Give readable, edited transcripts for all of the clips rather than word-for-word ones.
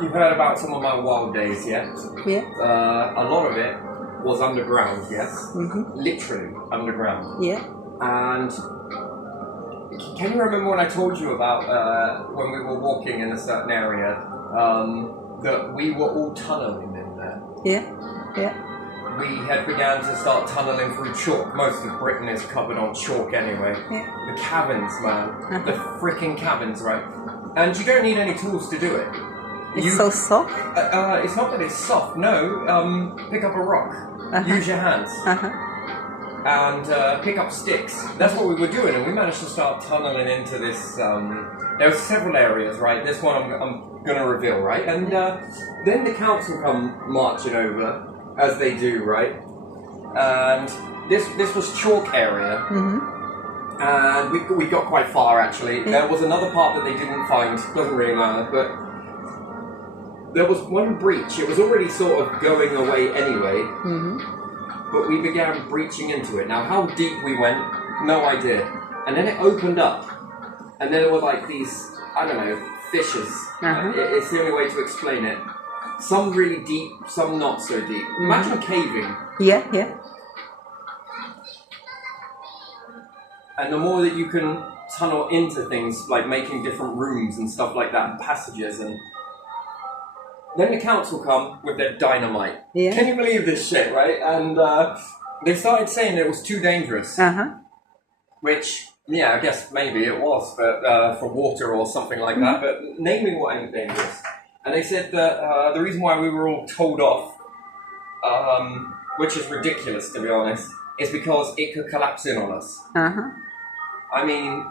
you've heard about some of my wild days, yeah? Yeah. A lot of it was underground, yes? Mm-hmm. Literally underground. Yeah. And can you remember when I told you about when we were walking in a certain area that we were all tunneling in there? Yeah. Yeah. We had began to start tunneling through chalk. Most of Britain is covered on chalk anyway. Yeah. The caverns, man. The freaking caverns, right? And you don't need any tools to do it. It's so soft. It's not that it's soft, no. Pick up a rock. Use your hands. And pick up sticks. That's what we were doing, and we managed to start tunneling into this. There were several areas, right? This one I'm going to reveal, right? And then the council come marching over, as they do, right? And this was chalk area, and we got quite far actually. There was another part that they didn't find. Doesn't really matter, but there was one breach. It was already sort of going away anyway. But we began breaching into it. Now, how deep we went, no idea. And then it opened up. And then there were like these, I don't know, fissures. It's the only way to explain it. Some really deep, some not so deep. Imagine caving. Yeah, yeah. And the more that you can tunnel into things, like making different rooms and stuff like that, and passages, and then the council come with their dynamite. Yeah. Can you believe this shit, right? And they started saying that it was too dangerous. Which, yeah, I guess maybe it was for water or something like that. But name me what ain't dangerous. And they said that the reason why we were all told off, which is ridiculous to be honest, is because it could collapse in on us. I mean,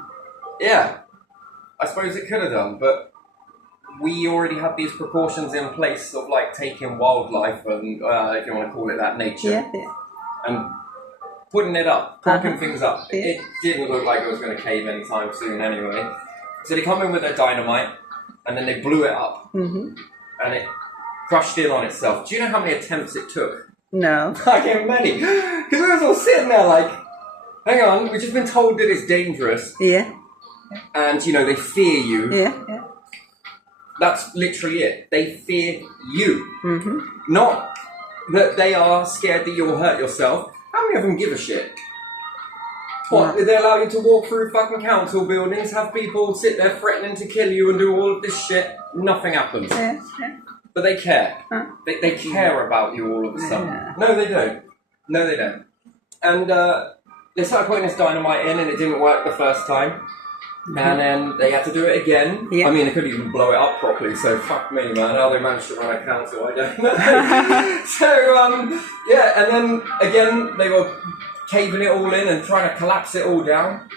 yeah, I suppose it could have done, but we already have these precautions in place of like taking wildlife and, if you want to call it that, nature, and putting it up, propping things up. It didn't look like it was going to cave anytime soon anyway. So they come in with their dynamite, and then they blew it up, and it crushed in on itself. Do you know how many attempts it took? No. Fucking many. Because we were all sitting there like, hang on, we've just been told that it's dangerous. Yeah. And, you know, they fear you. Yeah, yeah. That's literally it. They fear you. Not that they are scared that you'll hurt yourself. How many of them give a shit? What, they allow you to walk through fucking council buildings, have people sit there threatening to kill you and do all of this shit? Nothing happens. Yeah, yeah. But they care. They care about you all of a sudden. Yeah. No, they don't. No, they don't. And they started putting this dynamite in and it didn't work the first time. And then they had to do it again. Yeah. I mean, they couldn't even blow it up properly, so fuck me, man. How they managed to run a council, I don't know. So, yeah, and then again, they were caving it all in and trying to collapse it all down.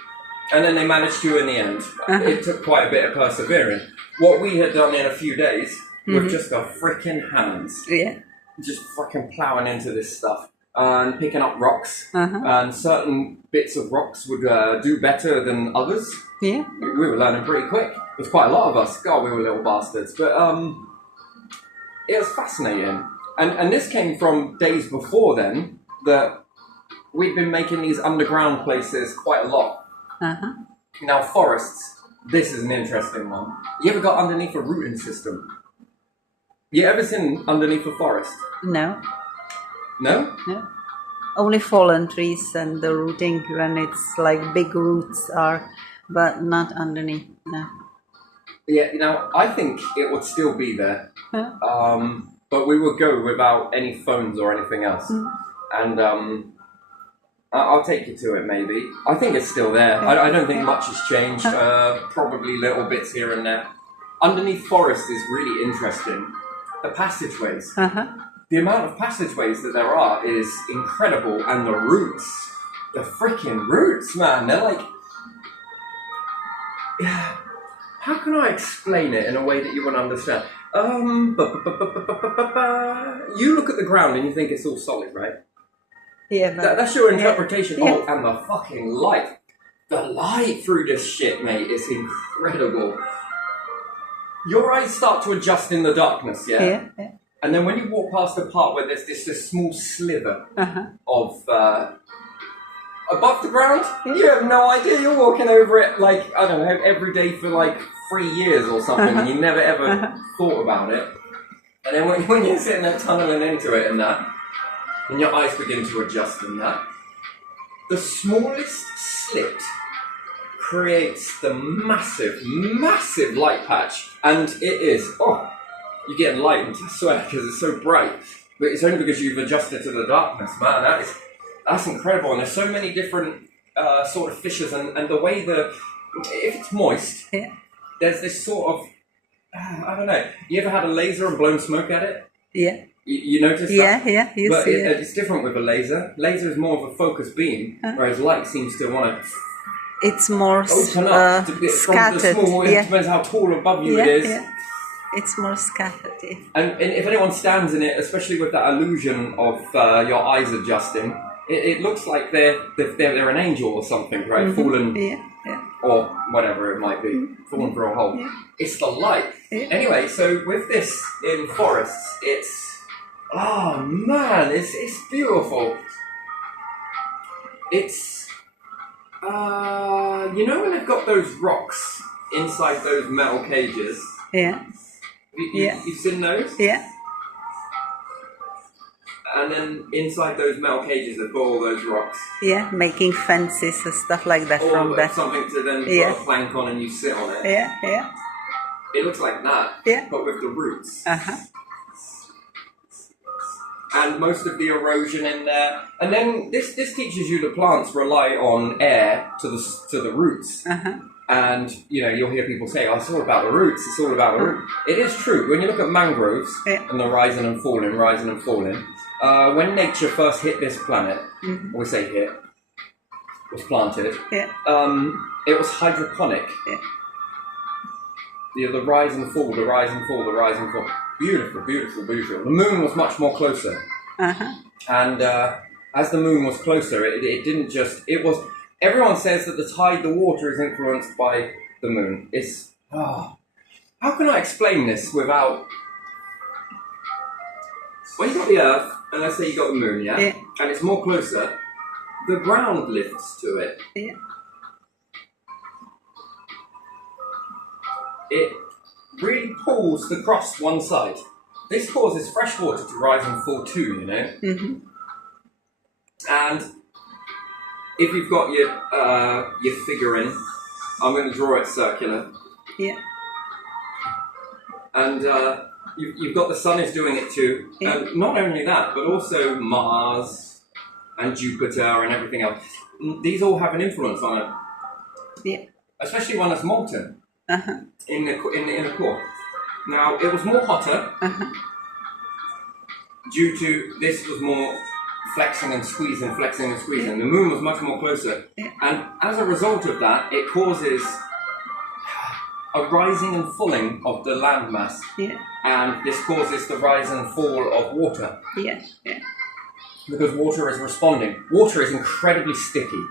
And then they managed to in the end. It took quite a bit of persevering. What we had done in a few days with just our freaking hands. Yeah. Just fucking ploughing into this stuff. And picking up rocks. And certain bits of rocks would do better than others. Yeah. We were learning pretty quick. There's quite a lot of us. God, we were little bastards. But it was fascinating. And this came from days before then that we'd been making these underground places quite a lot. Now, forests, this is an interesting one. You ever got underneath a rooting system? You ever seen underneath a forest? No. No? No. Only fallen trees and the rooting when it's like big roots are, but not underneath. No. Yeah, I think it would still be there. But we would go without any phones or anything else. And I'll take you to it maybe. I think it's still there. I don't think much has changed. Probably little bits here and there. Underneath forest is really interesting. The passageways. The amount of passageways that there are is incredible, and the roots, the freaking roots, man, they're like... How can I explain it in a way that you would understand? You look at the ground and you think it's all solid, right? Yeah, that's your interpretation. Yeah. Oh, and the fucking light. The light through this shit, mate, is incredible. Your eyes start to adjust in the darkness, yeah? Yeah. And then when you walk past the part where there's this small sliver of above the ground, you have no idea. You're walking over it like, I don't know, every day for like 3 years or something, and you never ever thought about it. And then when you're sitting there tunneling into it and that, and your eyes begin to adjust in that, the smallest slit creates the massive, massive light patch. And it is, you're getting light, I swear, because it's so bright. But it's only because you've adjusted to the darkness, man. That's incredible. And there's so many different sort of fishes, and the way if it's moist, there's this sort of, I don't know. You ever had a laser and blown smoke at it? Yeah. You notice that? Yeah, you but see it's different with a laser. Laser is more of a focused beam, whereas light seems to want to... It's more scattered. From the small, it depends how tall above you it is. Yeah. It's more scattered. Yeah. And if anyone stands in it, especially with that illusion of your eyes adjusting, it looks like they're an angel or something, right? Mm-hmm. Fallen, or whatever it might be, fallen for a hole. Yeah. It's the light. Yeah. Anyway, so with this in forests, it's beautiful. It's you know when they've got those rocks inside those metal cages? Yeah. You've seen those? Yeah. And then inside those metal cages they've got all those rocks. Yeah, making fences and stuff like that from that. Something to then put a plank on and you sit on it. Yeah. It looks like that, but with the roots. Uh-huh. And most of the erosion in there. And then this teaches you the plants rely on air to the roots. Uh-huh. And, you'll hear people say, it's all about the roots, it's all about the roots. It is true. When you look at mangroves and the rising and falling, when nature first hit this planet, we say hit, was planted, it was hydroponic. Yeah. The rise and fall, the rise and fall, the rise and fall. Beautiful, beautiful, beautiful. The moon was much more closer. Uh-huh. And as the moon was closer, it didn't just... It was... Everyone says that the water is influenced by the moon. It's... how can I explain this without... When you've got the Earth, and let's say you've got the moon, yeah? And it's more closer, the ground lifts to it. Yeah. It really pulls the crust one side. This causes fresh water to rise and fall too, Mm-hmm. And if you've got your figure in, I'm going to draw it circular. Yeah. And you've got the sun is doing it too. Yeah. And not only that, but also Mars and Jupiter and everything else. These all have an influence on it. Yeah. Especially one that's molten. Uh-huh. In the inner core. Now, it was more hotter due to this was more flexing and squeezing. The moon was much more closer. Yeah. And as a result of that, it causes a rising and falling of the landmass. Yeah. And this causes the rise and fall of water. Yeah. Because water is responding. Water is incredibly sticky.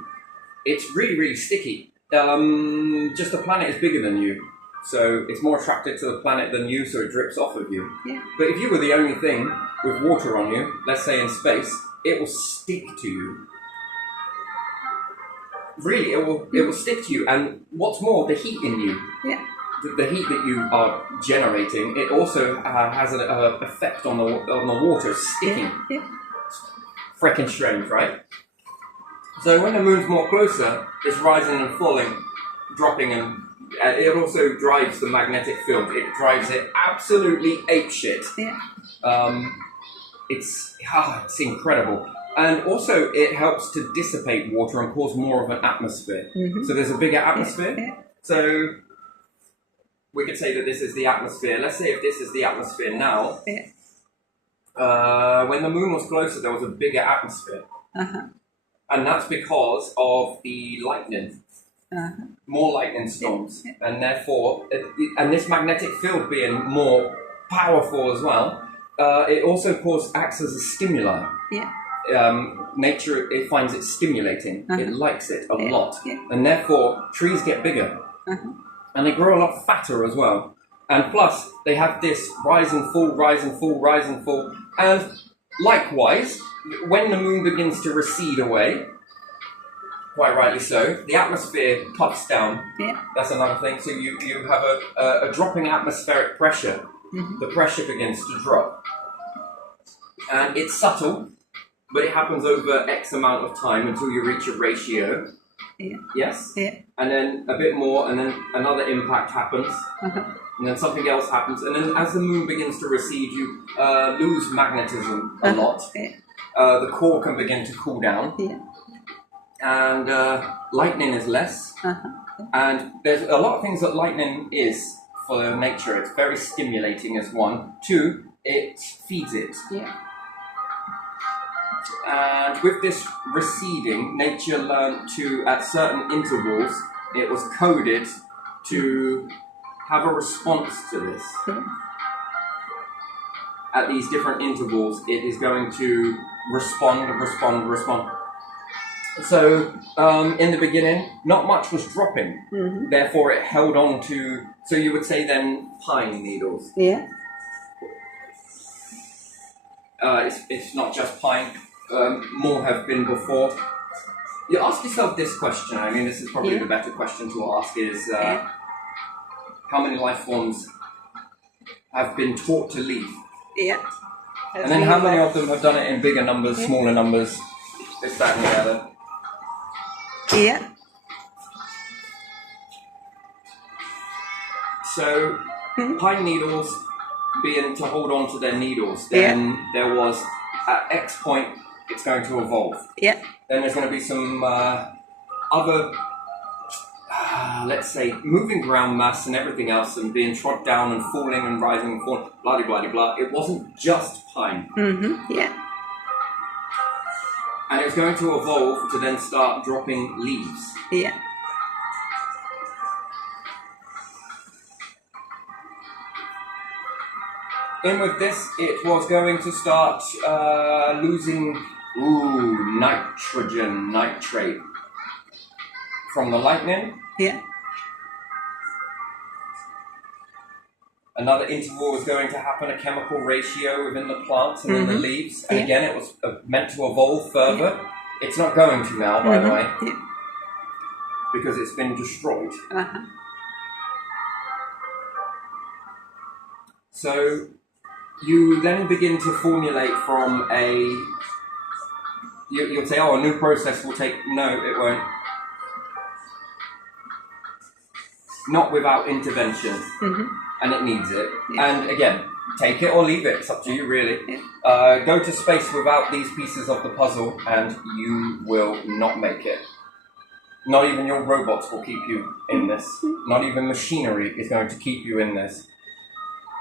It's really, really sticky. Just the planet is bigger than you. So it's more attracted to the planet than you, so it drips off of you. Yeah. But if you were the only thing with water on you, let's say in space, it will stick to you. Really, it will stick to you. And what's more, the heat in you, the heat that you are generating, it also has an effect on the water sticking. Yeah. Freaking strange, right? So when the moon's more closer, it's rising and falling, dropping, and it also drives the magnetic field. It drives it absolutely apeshit. Yeah. It's incredible. And also it helps to dissipate water and cause more of an atmosphere. Mm-hmm. So there's a bigger atmosphere. Yeah. So we could say that this is the atmosphere. Let's say if this is the atmosphere now, when the moon was closer, there was a bigger atmosphere. Uh-huh. And that's because of the lightning. Uh-huh. More lightning storms. And therefore, and this magnetic field being more powerful as well, it also acts as a stimuli. Yeah. Nature, it finds it stimulating. Uh-huh. It likes it a lot. Yeah. And therefore, trees get bigger. Uh-huh. And they grow a lot fatter as well. And plus, they have this rise and fall, rise and fall, rise and fall. And likewise, when the moon begins to recede away, quite rightly so, the atmosphere puffs down. Yeah. That's another thing. So you have a dropping atmospheric pressure. the pressure begins to drop. And it's subtle, but it happens over X amount of time until you reach a ratio. Yeah. Yes? Yeah. And then a bit more, and then another impact happens. And then something else happens. And then as the moon begins to recede, you lose magnetism a lot. Yeah. The core can begin to cool down. Yeah. And lightning is less. And there's a lot of things that lightning is for nature. It's very stimulating as one. Two, it feeds it. Yeah. And with this receding, nature learned to, at certain intervals, it was coded to have a response to this. At these different intervals, it is going to respond. So, in the beginning, not much was dropping. Therefore, it held on to, so you would say then, pine needles. Yeah. It's not just pine. More have been before. You ask yourself this question. I mean, this is probably the better question to ask: is how many life forms have been taught to leave? Yeah. And then how many of them have done it in bigger numbers, smaller numbers, this, that, and the other? Yeah. So, pine needles being to hold on to their needles, then there was, at X point, it's going to evolve. Yeah. Then there's going to be some other, let's say, moving ground mass and everything else, and being trod down and falling and rising and falling, blah, blah, blah, blah. It wasn't just pine. Yeah. And it's going to evolve to then start dropping leaves. Yeah. In with this, it was going to start losing nitrogen, nitrate from the lightning. Yeah. Another interval was going to happen, a chemical ratio within the plants and in the leaves. And again, it was meant to evolve further. It's not going to now, by the way, because it's been destroyed. So you then begin to formulate from you'll say, oh, a new process will take, no, it won't. Not without intervention. And it needs it. And again, take it or leave it. It's up to you, really. Go to space without these pieces of the puzzle and you will not make it. Not even your robots will keep you in this. Not even machinery is going to keep you in this.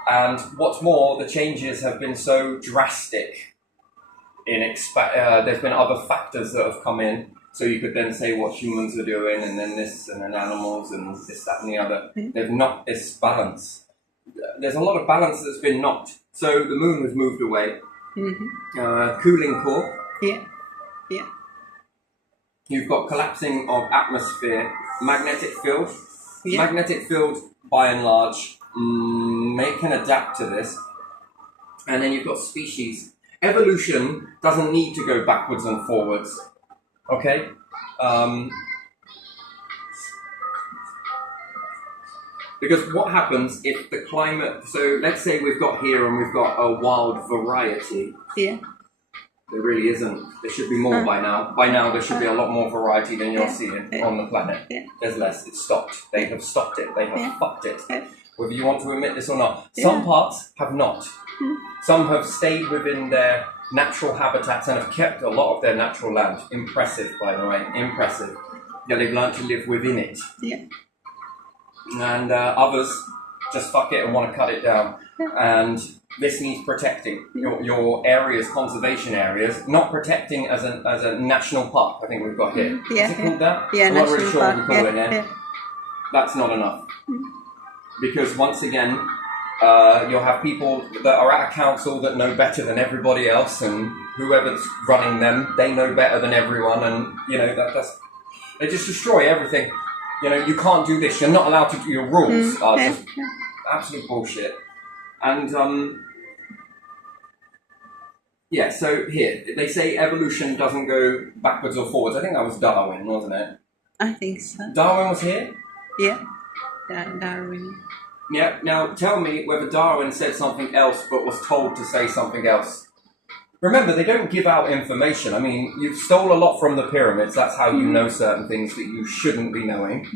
And what's more, the changes have been so drastic. There's been other factors that have come in. So you could then say what humans are doing, and then this, and then animals, and this, that, and the other. They've knocked this balance. There's a lot of balance that's been knocked. So the moon was moved away. Cooling core. Yeah. Yeah. You've got collapsing of atmosphere. Magnetic field. Yeah. Magnetic field, by and large, can adapt to this. And then you've got species. Evolution doesn't need to go backwards and forwards. Okay? Because what happens if the climate... So let's say we've got here and we've got a wild variety. Yeah. There really isn't. There should be more by now. By now there should be a lot more variety than you're seeing on the planet. There's less. It's stopped. They have stopped it. They have fucked it. Whether you want to admit this or not. Some parts have not. Some have stayed within their natural habitats and have kept a lot of their natural land. Impressive, by the way. Impressive. Yeah, they've learned to live within it. Yeah. And others just fuck it and want to cut it down. And this needs protecting. Your areas, conservation areas, not protecting as a national park. I think we've got here. Is it called that? Yeah, I'm not really national sure park. what we call it here. That's not enough. Because once again, you'll have people that are at a council that know better than everybody else, and whoever's running them, they know better than everyone, and that's they just destroy everything. You can't do this. You're not allowed to do. Your rules are just absolute bullshit. And so here they say evolution doesn't go backwards or forwards. I think that was Darwin, wasn't it? I think so. Darwin was here. Yeah. Darwin. Yeah, now tell me whether Darwin said something else but was told to say something else. Remember, they don't give out information. I mean, you stole a lot from the pyramids. That's how you know certain things that you shouldn't be knowing.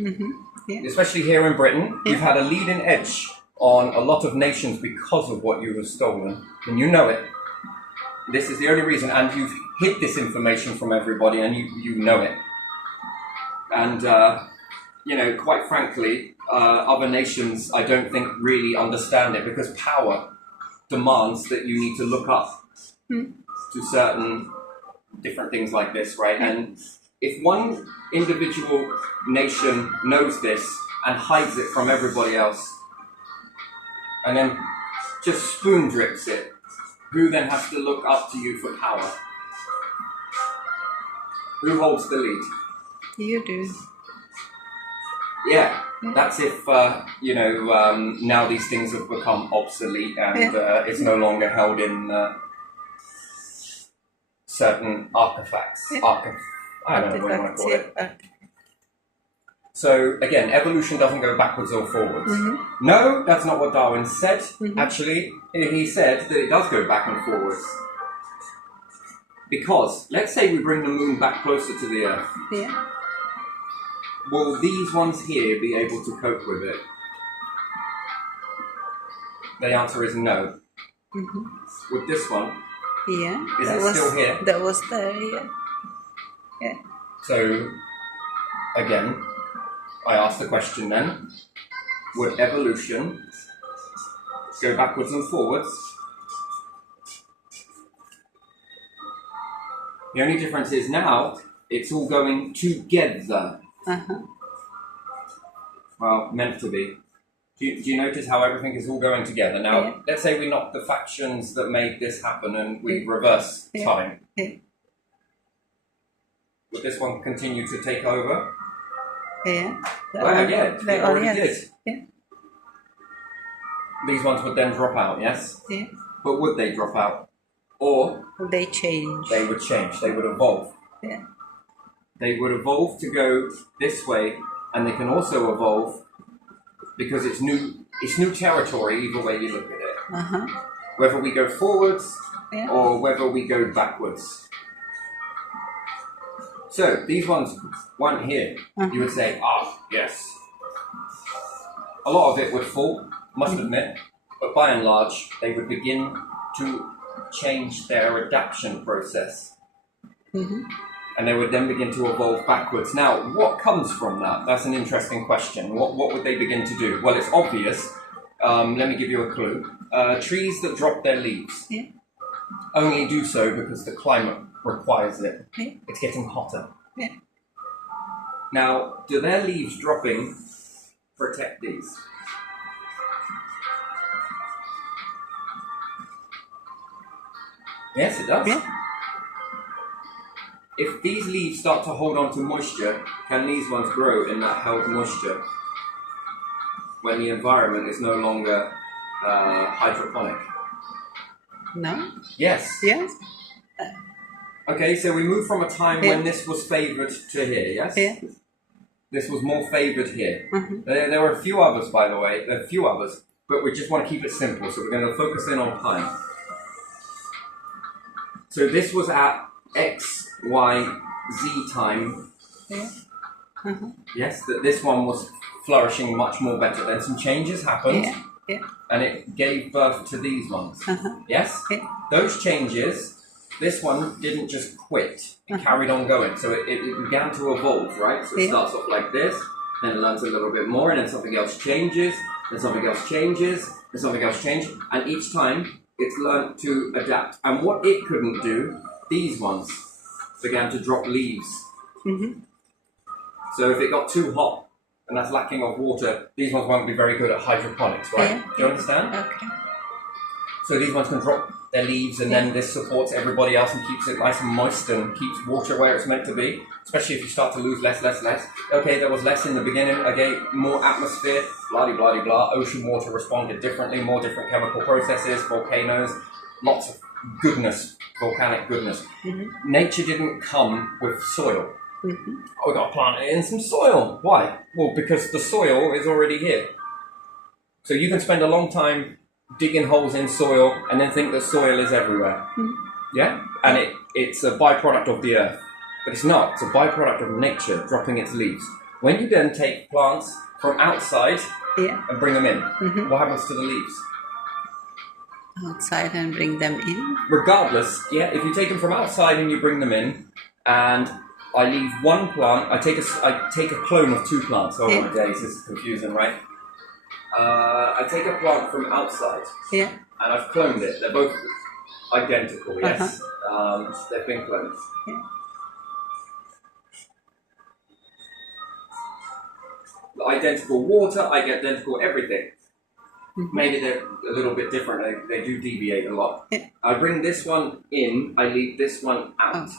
Yeah. Especially here in Britain, you've had a leading edge on a lot of nations because of what you have stolen. And you know it. This is the only reason. And you've hid this information from everybody and you know it. And, you know, quite frankly, other nations, I don't think, really understand it because power demands that you need to look up to certain different things like this, right? And if one individual nation knows this and hides it from everybody else, and then just spoon drips it, who then has to look up to you for power? Who holds the lead? You do. Yeah, that's if, you know, now these things have become obsolete and it's no longer held in certain artifacts. I don't know what you want to call it. So, again, evolution doesn't go backwards or forwards. No, that's not what Darwin said. Actually, he said that it does go back and forwards. Because, let's say we bring the moon back closer to the Earth. Yeah. Will these ones here be able to cope with it? The answer is no. With this one, yeah, is it still here? That was there, yeah. Yeah. So, again, I asked the question then, would evolution go backwards and forwards? The only difference is now, it's all going together. Well, meant to be. Do you notice how everything is all going together? Now, let's say we knock the factions that made this happen and we reverse time. Would this one continue to take over? Yeah. Well, yeah, it already did. Yeah. These ones would then drop out, yes? Yeah. But would they drop out? Or would they change? They would change. They would evolve. Yeah. They would evolve to go this way, and they can also evolve because it's new territory either way you look at it. Whether we go forwards or whether we go backwards. So these ones weren't here. You would say, yes. A lot of it would fall, must admit, but by and large, they would begin to change their adaptation process. And they would then begin to evolve backwards. Now, what comes from that? That's an interesting question. What would they begin to do? Well, it's obvious. Let me give you a clue. Trees that drop their leaves only do so because the climate requires it. It's getting hotter. Now, do their leaves dropping protect these? Yes, it does. If these leaves start to hold on to moisture, can these ones grow in that held moisture when the environment is no longer hydroponic? No. Yes. Yes. Okay, so we move from a time when this was favoured to here, yes? Yeah. This was more favoured here. There were a few others, by the way. There are a few others, but we just want to keep it simple, so we're going to focus in on time. So this was at X, Y, Z time. Yes, that this one was flourishing much more better. Then some changes happened, and it gave birth to these ones. Yes? Those changes, this one didn't just quit. It carried on going. So it began to evolve, right? So it starts off like this, then it learns a little bit more, and then something else changes, then something else changes, then something else changes, and each time it's learned to adapt. And what it couldn't do, these ones began to drop leaves. So if it got too hot, and that's lacking of water, these ones won't be very good at hydroponics, right? Do you understand? Okay. So these ones can drop their leaves, and then this supports everybody else and keeps it nice and moist and keeps water where it's meant to be, especially if you start to lose less. Okay, there was less in the beginning, okay, more atmosphere, blah-de-blah-de-blah, ocean water responded differently, more different chemical processes, volcanoes, lots of goodness, volcanic goodness. Nature didn't come with soil. We got to plant it in some soil. Why? Well, because the soil is already here. So you can spend a long time digging holes in soil and then think that soil is everywhere. Yeah? And it's a byproduct of the earth. But it's not. It's a byproduct of nature dropping its leaves. When you then take plants from outside and bring them in, what happens to the leaves? Outside and bring them in? Regardless, if you take them from outside and you bring them in, and I leave one plant, I take a clone of two plants. Oh my days, this is confusing, right? I take a plant from outside, and I've cloned it. They're both identical, yes. They've been cloned. Identical water, identical everything. Maybe they're a little bit different. They do deviate a lot. I bring this one in, I leave this one out.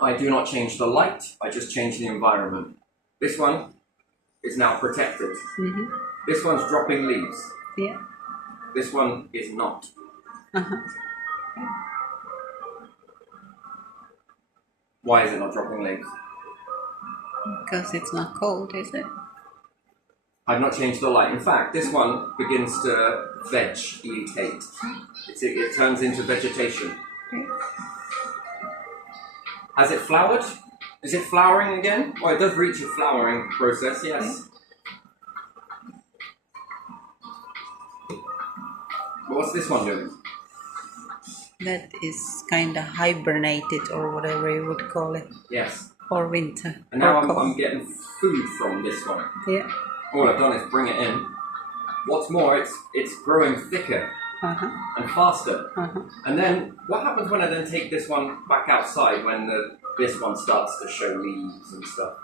I do not change the light, I just change the environment. This one is now protected. This one's dropping leaves. This one is not. Why is it not dropping leaves? Because it's not cold, is it? I've not changed the light. In fact, this one begins to vegetate. It turns into vegetation. Has it flowered? Is it flowering again? Oh, it does reach a flowering process, yes. But what's this one doing? That is kind of hibernated or whatever you would call it. Yes. For winter. And now I'm getting food from this one. All I've done is bring it in. What's more, it's growing thicker and faster. And then, what happens when I then take this one back outside when this one starts to show leaves and stuff?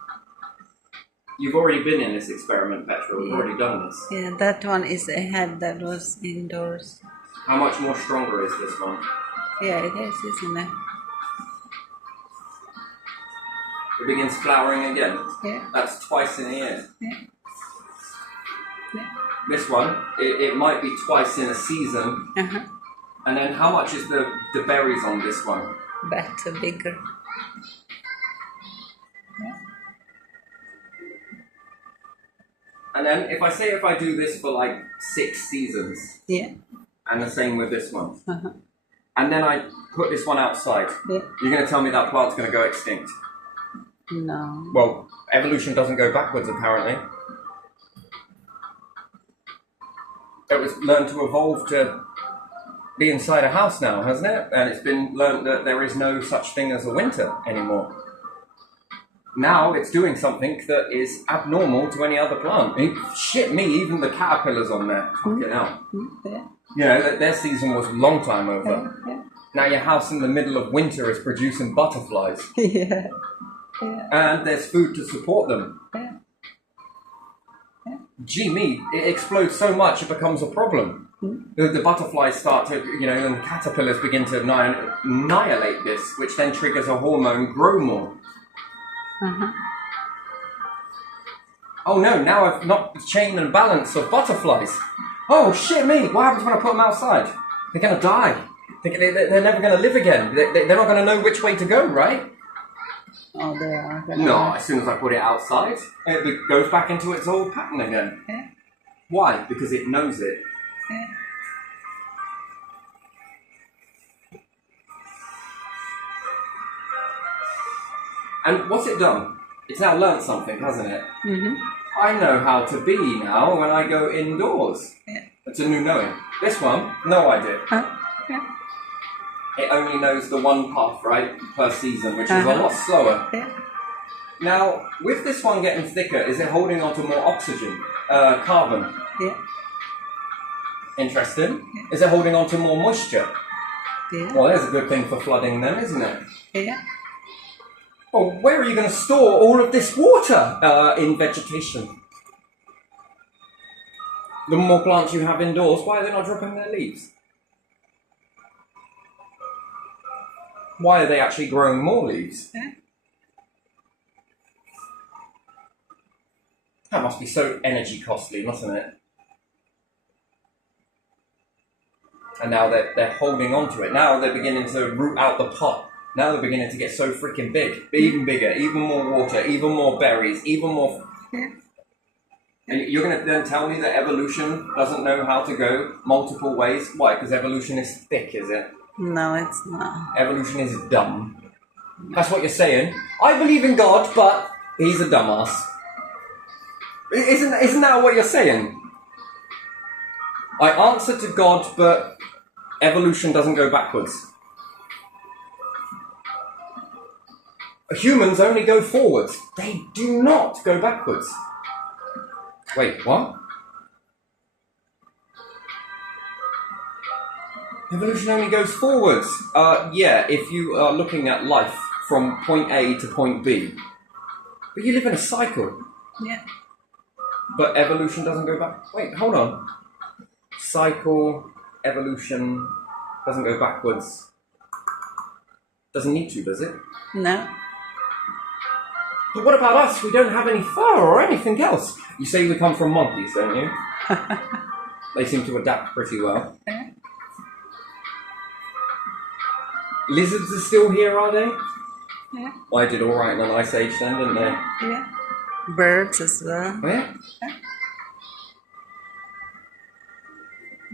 You've already been in this experiment, Petra. We've already done this. Yeah, that one is ahead. That was indoors. How much more stronger is this one? Yeah, it is, isn't it? It begins flowering again. Yeah. That's twice in a year. Yeah. This one, it might be twice in a season. And then how much is the berries on this one? Better, bigger. And then if I do this for like 6 seasons. And the same with this one. And then I put this one outside. You're going to tell me that plant's going to go extinct? No. Well, evolution doesn't go backwards, apparently. It was learned to evolve to be inside a house now, hasn't it? And it's been learned that there is no such thing as a winter anymore. Now it's doing something that is abnormal to any other plant. Shit me, even the caterpillars on there. Fucking hell. You know, their season was a long time over. Now your house in the middle of winter is producing butterflies. And there's food to support them. Gee me, it explodes so much it becomes a problem. The butterflies start to, and the caterpillars begin to annihilate this, which then triggers a hormone, grow more. Oh no, now I've knocked the chain and balance of butterflies. Oh shit me, what happens when I put them outside? They're going to die. They're never going to live again. They're not going to know which way to go, right? Oh, they are. No, as soon as I put it outside, it goes back into its old pattern again. Why? Because it knows it. And what's it done? It's now learnt something, hasn't it? I know how to be now when I go indoors. It's a new knowing. This one, no idea. It only knows the one path, right, per season, which is a lot slower. Now, with this one getting thicker, is it holding on to more oxygen, carbon? Interesting. Is it holding on to more moisture? Well, there's a good thing for flooding then, isn't it? Well, where are you going to store all of this water in vegetation? The more plants you have indoors, why are they not dropping their leaves? Why are they actually growing more leaves? That must be so energy costly, mustn't it? And now they're holding on to it. Now they're beginning to root out the pot. Now they're beginning to get so freaking big. Even bigger, even more water, even more berries, even more... And you're going to then tell me that evolution doesn't know how to go multiple ways? Why? Because evolution is thick, is it? No, it's not. Evolution is dumb. That's what you're saying. I believe in God, but he's a dumbass. Isn't that what you're saying? I answer to God, but evolution doesn't go backwards. Humans only go forwards. They do not go backwards. Wait, what? Evolution only goes forwards. Yeah, if you are looking at life from point A to point B. But you live in a cycle. Yeah. But evolution doesn't go back. Wait, hold on. Cycle, evolution doesn't go backwards. Doesn't need to, does it? No. But what about us? We don't have any fur or anything else. You say we come from monkeys, don't you? They seem to adapt pretty well. Yeah. Lizards are still here, are they? Yeah. Well, I did all right in an ice age then, didn't they? Yeah. Birds as well. Oh, yeah? Yeah.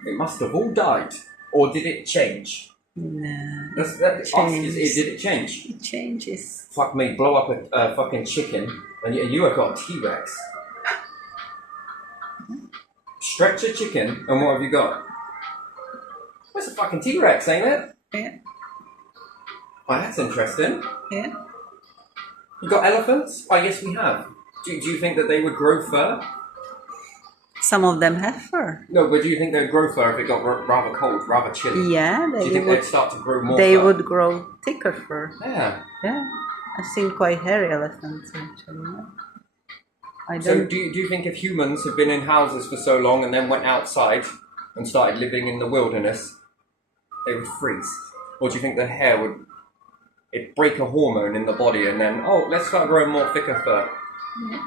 It must have all died. Or did it change? No. Did it change? It changes. Fuck me, blow up a fucking chicken, and you have got a T-Rex. Stretch a chicken, and what have you got? That's a fucking T-Rex, ain't it? Yeah. Well, that's interesting. Yeah. You got elephants? Oh, yes, we have. Do you think that they would grow fur? Some of them have fur. No, but do you think they'd grow fur if it got rather cold, rather chilly? Yeah, Do you think they'd start to grow more they fur? would grow thicker fur. Yeah. Yeah. I've seen quite hairy elephants actually. I don't. So do you think if humans have been in houses for so long and then went outside and started living in the wilderness, they would freeze? Or do you think the hair would break a hormone in the body and then, oh, let's start growing more thicker fur? Yeah.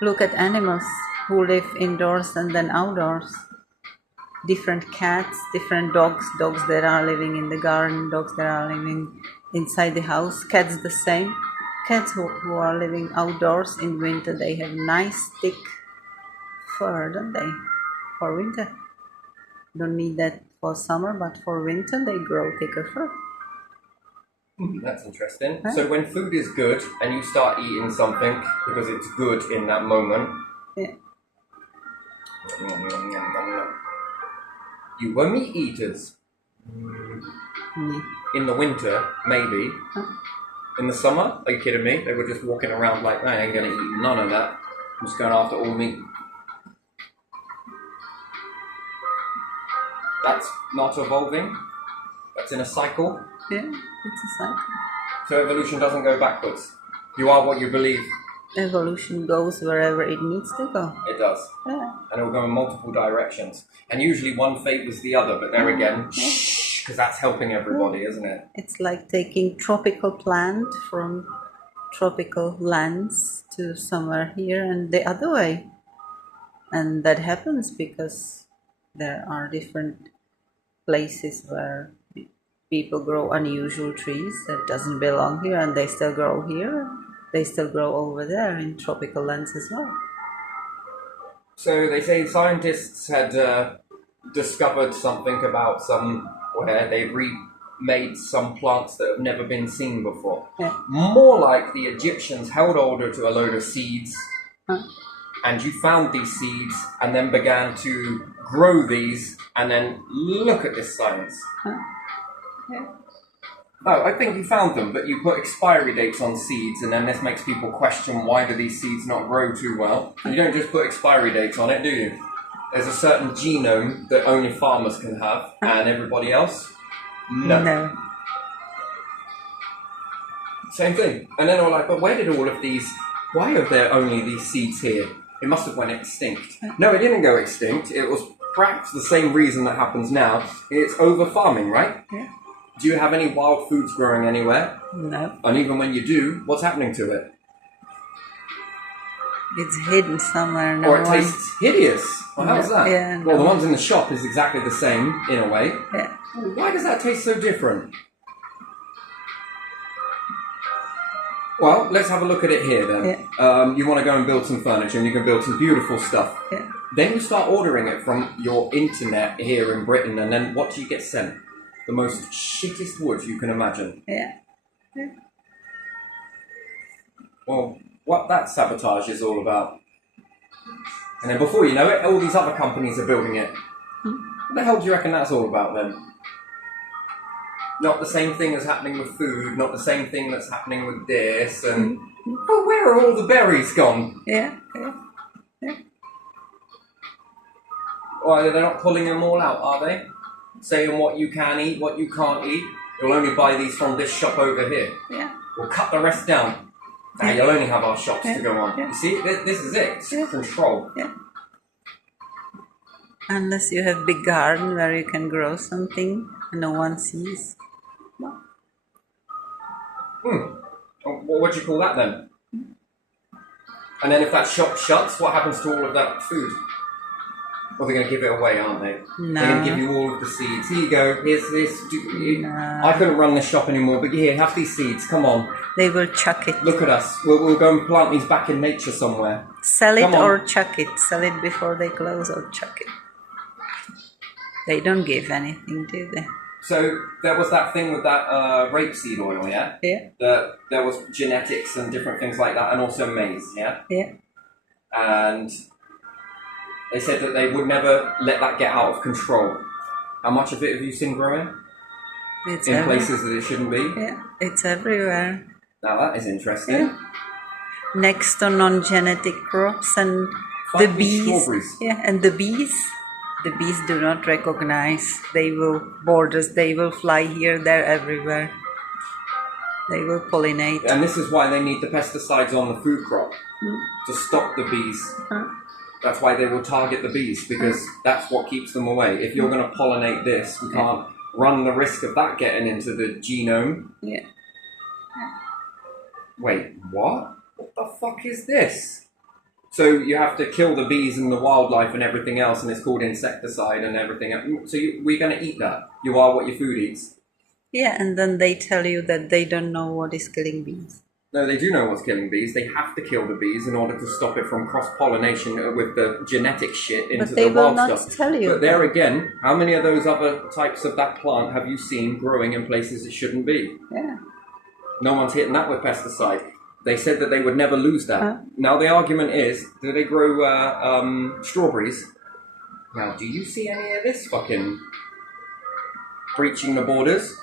Look at animals who live indoors and then outdoors. Different cats, different dogs, dogs that are living in the garden, dogs that are living inside the house, cats the same. Cats who are living outdoors in winter, they have nice thick fur, don't they? For winter. Don't need that for summer, but for winter they grow thicker fur. That's interesting. Huh? So when food is good and you start eating something because it's good in that moment, Yeah. you were meat eaters. Mm. In the winter, maybe. Huh? In the summer, are you kidding me? They were just walking around like, I ain't gonna eat none of that. I'm just going after all meat. That's not evolving. That's in a cycle. Yeah, it's a cycle. So evolution doesn't go backwards. You are what you believe. Evolution goes wherever it needs to go. It does. Yeah. And it will go in multiple directions. And usually one favors the other, but there again, shh, because that's helping everybody, isn't it? It's like taking tropical plant from tropical lands to somewhere here and the other way. And that happens because there are different places where people grow unusual trees that doesn't belong here and they still grow here. They still grow over there in tropical lands as well. So they say scientists had discovered something about where they remade some plants that have never been seen before. Yeah. More like the Egyptians held order to a load of seeds, Huh? and you found these seeds and then began to grow these, and then look at this science. Huh? Yeah. Oh, I think you found them, but you put expiry dates on seeds, and then this makes people question why do these seeds not grow too well. You don't just put expiry dates on it, do you? There's a certain genome that only farmers can have, and everybody else, no. Same thing. And then they were like, but where did all of these, why are there only these seeds here? It must have went extinct. No, it didn't go extinct. It was perhaps the same reason that happens now. It's over farming, right? Yeah. Do you have any wild foods growing anywhere? No. And even when you do, what's happening to it? It's hidden somewhere. No Or it one... tastes hideous. Well, how's that? Yeah, Well, no. the ones in the shop is exactly the same, in a way. Yeah. Why does that taste so different? Well, let's have a look at it here then. Yeah. You want to go and build some furniture and you can build some beautiful stuff. Yeah. Then you start ordering it from your internet here in Britain, and then what do you get sent? The most shittest wood you can imagine. Yeah. Yeah. Well, what that sabotage is all about. And then before you know it, all these other companies are building it. What the hell do you reckon that's all about then? Not the same thing as happening with food, not the same thing that's happening with this, and... Oh, where are all the berries gone? Yeah. Yeah. Yeah. Why, they're not pulling them all out, are they? Saying what you can eat, what you can't eat. You'll only buy these from this shop over here. Yeah. We'll cut the rest down. Now you'll only have our shops to go on. Yeah. You see, this is it. It's control. Yeah. Unless you have big garden where you can grow something and no one sees. What do you call that then? And then if that shop shuts, what happens to all of that food? Well, they're going to give it away, aren't they? No. They're going to give you all of the seeds. Here you go. Here's this. No. I couldn't run the shop anymore, but here, have these seeds. Come on. They will chuck it. Look at us. We'll go and plant these back in nature somewhere. Sell it or chuck it. Sell it before they close or chuck it. They don't give anything, do they? So there was that thing with that rapeseed oil, yeah? Yeah. There was genetics and different things like that, and also maize, yeah? Yeah. And they said that they would never let that get out of control. How much of it have you seen growing? It's in places that it shouldn't be? Yeah, it's everywhere. Now that is interesting. Yeah. Next to non-genetic crops and Like the bees. Strawberries. Yeah, and the bees. The bees do not recognize. They will borders. They will fly here, there, everywhere. They will pollinate. And this is why they need the pesticides on the food crop to stop the bees. That's why they will target the bees, because that's what keeps them away. If you're going to pollinate this, we can't run the risk of that getting into the genome. Yeah. Wait, what? What the fuck is this? So you have to kill the bees and the wildlife and everything else, and it's called insecticide and everything else. So we're going to eat that. You are what your food eats. Yeah, and then they tell you that they don't know what is killing bees. No, they do know what's killing bees. They have to kill the bees in order to stop it from cross-pollination with the genetic shit into the wild But they will not stuff. tell you. But there again, how many of those other types of that plant have you seen growing in places it shouldn't be? Yeah. No one's hitting that with pesticide. They said that they would never lose that. Now the argument is, do they grow strawberries? Now, do you see any of this fucking breaching the borders?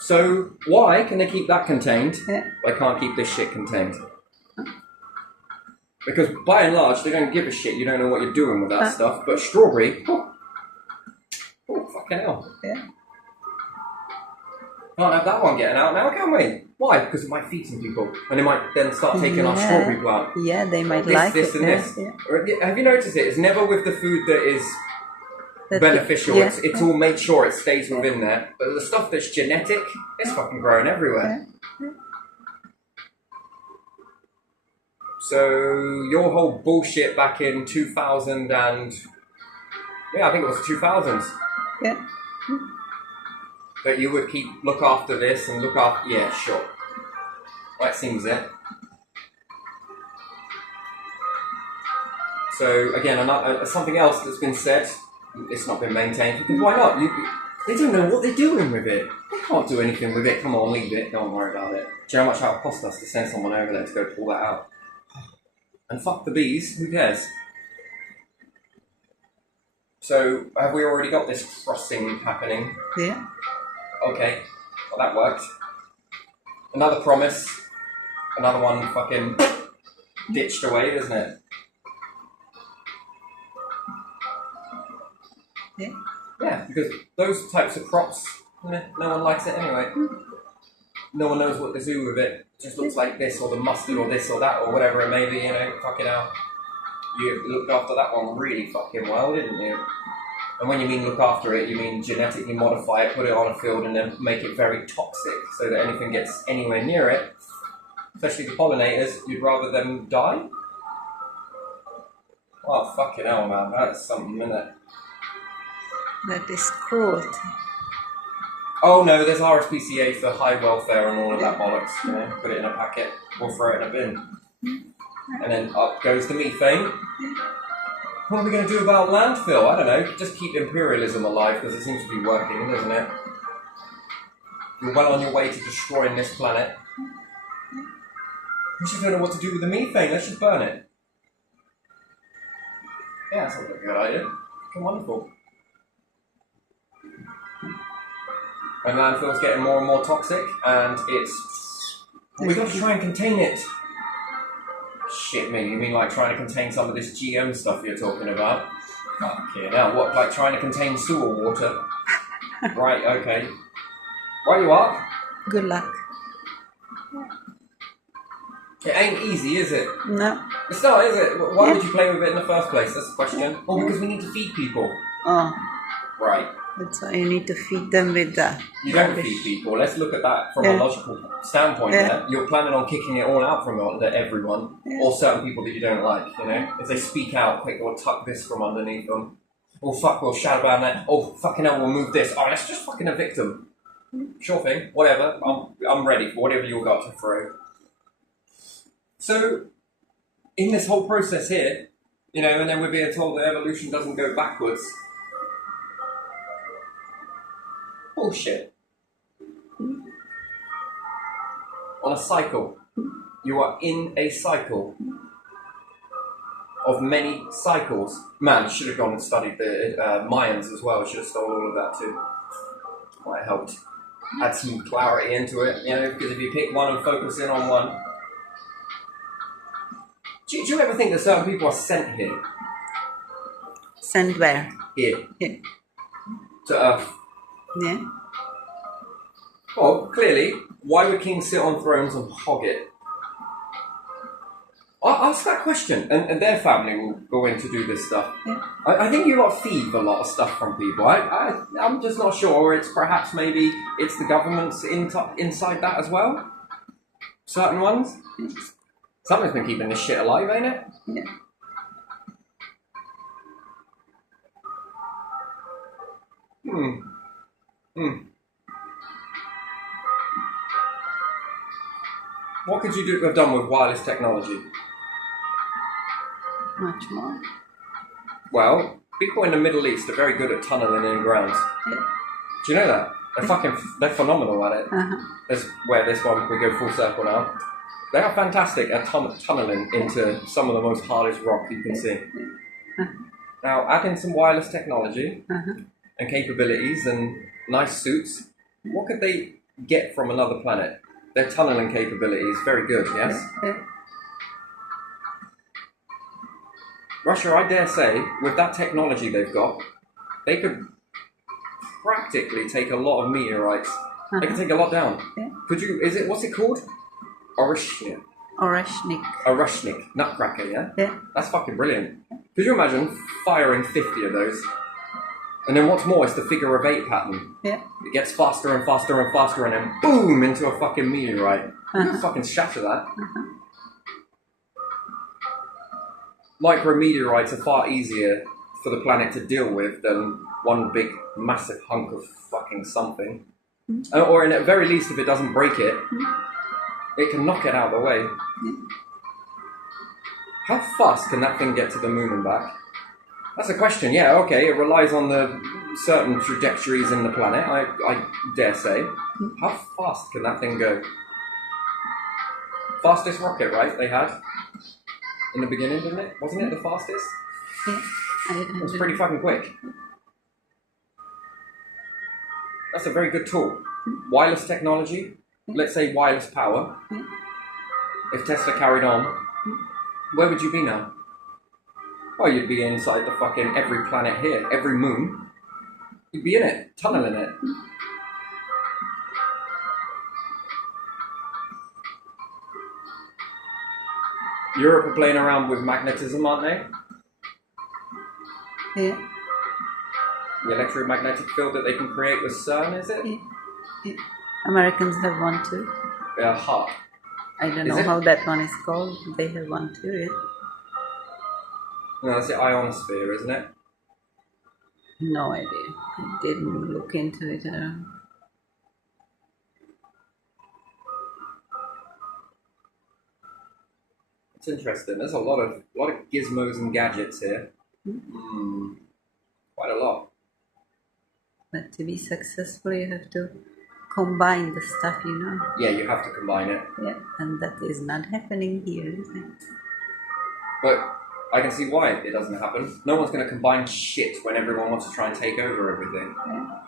So why can they keep that contained? Yeah. But I can't keep this shit contained. Because by and large, they don't give a shit. You don't know what you're doing with that stuff. But strawberry, oh fucking hell. Yeah. Can't have that one getting out now, can we? Why? Because it might feed some people. And they might then start taking our strawberry plant. Yeah, they might this, like this it. and this. Yeah. Have you noticed it? It's never with the food that is beneficial. It's all made sure it stays within there. But the stuff that's genetic, it's fucking growing everywhere. Yeah. So your whole bullshit back in 2000 and... Yeah, I think it was 2000s. Yeah. That you would look after this and look after... Yeah, sure. That seems it. So, again, something else that's been said, it's not been maintained, because why not? They don't know what they're doing with it. They can't do anything with it. Come on, leave it. Don't worry about it. Do you know how much that would cost us to send someone over there to go pull that out? And fuck the bees, who cares? So, have we already got this crossing happening? Yeah. Okay, well that worked. Another promise, another one fucking ditched away, isn't it? Yeah. Yeah, because those types of crops, no one likes it anyway. No one knows what to do with it. It just looks like this, or the mustard, or this, or that, or whatever it may be, fucking hell. You looked after that one really fucking well, didn't you? And when you mean look after it, you mean genetically modify it, put it on a field, and then make it very toxic, so that anything gets anywhere near it, especially the pollinators, you'd rather them die? Oh, fucking hell, man, that's something, isn't it? That is cruelty. Oh no, there's RSPCA for high welfare and all of that bollocks. You know, put it in a packet or throw it in a bin. And then up goes the methane. What are we going to do about landfill? I don't know. Just keep imperialism alive because it seems to be working, doesn't it? You're well on your way to destroying this planet. We just don't know what to do with the methane. Let's just burn it. Yeah, that sounds like a good idea. Wonderful. And landfill's getting more and more toxic, and we've got to try and contain it. Shit, me. You mean like trying to contain some of this GM stuff you're talking about? Okay, now what? Like trying to contain sewer water? Right, okay. Right you are. Good luck. It ain't easy, is it? No. It's not, is it? Why would you play with it in the first place? That's the question. Oh, because we need to feed people. Oh. Right. That's why you need to feed them with that. You don't feed people. Let's look at that from a logical standpoint. Yeah. You're planning on kicking it all out from under everyone, or certain people that you don't like. You know, if they speak out, quick, we'll tuck this from underneath them. Oh fuck, we'll shout about that. Oh fucking hell, we'll move this. Oh, let's just fucking evict them. Sure thing. Whatever. I'm ready for whatever you've got to throw. So, in this whole process here, you know, and then we're being told that evolution doesn't go backwards. Bullshit. On a cycle. You are in a cycle of many cycles. Man, should have gone and studied the Mayans as well. Should have stole all of that too. Might have helped add some clarity into it, you know, because if you pick one and focus in on one. Do you ever think that certain people are sent here? Sent where? Here. Here. To Earth. Yeah. Well, clearly, why would kings sit on thrones and hog it? I'll ask that question, and their family will go in to do this stuff. Yeah. I think you lot thieve a lot of stuff from people. I'm just not sure. It's perhaps maybe it's the government's inside that as well. Certain ones. Something's been keeping this shit alive, ain't it? Yeah. What could you have done with wireless technology? Much more. Well, people in the Middle East are very good at tunneling in ground. Yeah. Do you know that? They're phenomenal at it. That's where this one, we go full circle now. They are fantastic at tunneling into some of the most hardest rock you can see. Now, add in some wireless technology and capabilities and nice suits. What could they get from another planet? Their tunneling capability is very good, yes? Russia, I dare say, with that technology they've got, they could practically take a lot of meteorites. They could take a lot down. Could you, what's it called? Oreshnik. Oreshnik. Nutcracker, yeah? Yeah. That's fucking brilliant. Could you imagine firing 50 of those? And then what's more, it's the figure of 8 pattern. Yeah. It gets faster and faster and faster and then boom into a fucking meteorite. You can fucking shatter that. Micrometeorites are far easier for the planet to deal with than one big massive hunk of fucking something. Or in at very least, if it doesn't break it, it can knock it out of the way. How fast can that thing get to the moon and back? That's a question, yeah, okay. It relies on the certain trajectories in the planet, I dare say. How fast can that thing go? Fastest rocket, right, they had? In the beginning, didn't it? Wasn't it the fastest? Yeah. It was pretty fucking quick. That's a very good tool. Wireless technology, let's say wireless power. If Tesla carried on, where would you be now? Well, you'd be inside the fucking every planet here, every moon. You'd be in it, tunneling it. Europe are playing around with magnetism, aren't they? Yeah. The electromagnetic field that they can create with CERN, is it? Yeah. Americans have one too. Yeah, hot. I don't know how that one is called. They have one too, yeah. No, that's the ionosphere, isn't it? No idea. I didn't look into it. It's interesting. There's a lot of gizmos and gadgets here. Quite a lot. But to be successful, you have to combine the stuff, you know. Yeah, you have to combine it. Yeah, and that is not happening here, is it? But I can see why it doesn't happen. No one's going to combine shit when everyone wants to try and take over everything. Yeah.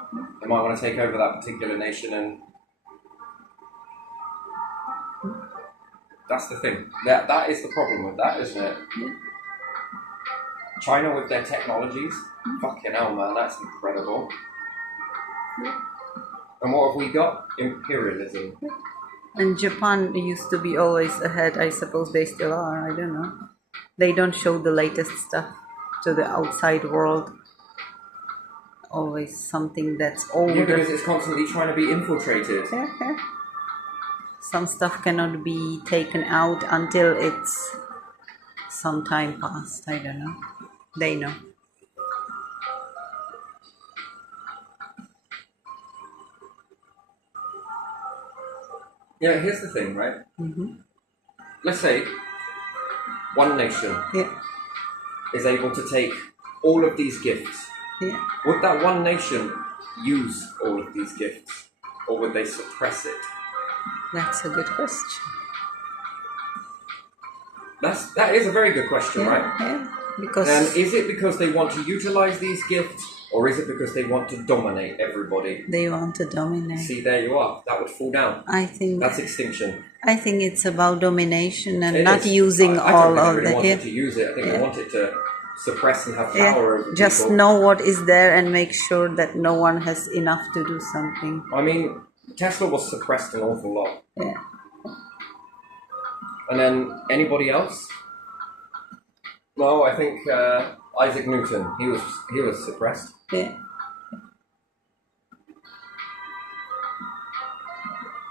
They might want to take over that particular nation, and that's the thing. That is the problem with that, isn't it? Yeah. China with their technologies, fucking hell, man, that's incredible. Yeah. And what have we got? Imperialism. And Japan used to be always ahead. I suppose they still are. I don't know. They don't show the latest stuff to the outside world. Always something that's older. Yeah, because it's constantly trying to be infiltrated. Yeah. Some stuff cannot be taken out until it's some time past. I don't know. They know. Yeah, here's the thing, right? Mm-hmm. Let's say one nation is able to take all of these gifts. Yeah. Would that one nation use all of these gifts? Or would they suppress it? That's a good question. That is a very good question, right? Yeah, because... And is it because they want to utilize these gifts, or is it because they want to dominate everybody? They want to dominate. See, there you are. That would fall down. I think... That's extinction. I think it's about domination and It not is. using I all don't of think they really the... wanted to use it. I think they wanted to suppress and have power over Just people. know what is there and make sure that no one has enough to do something. I mean, Tesla was suppressed an awful lot. Yeah. And then anybody else? No, I think Isaac Newton. He was suppressed. Yeah.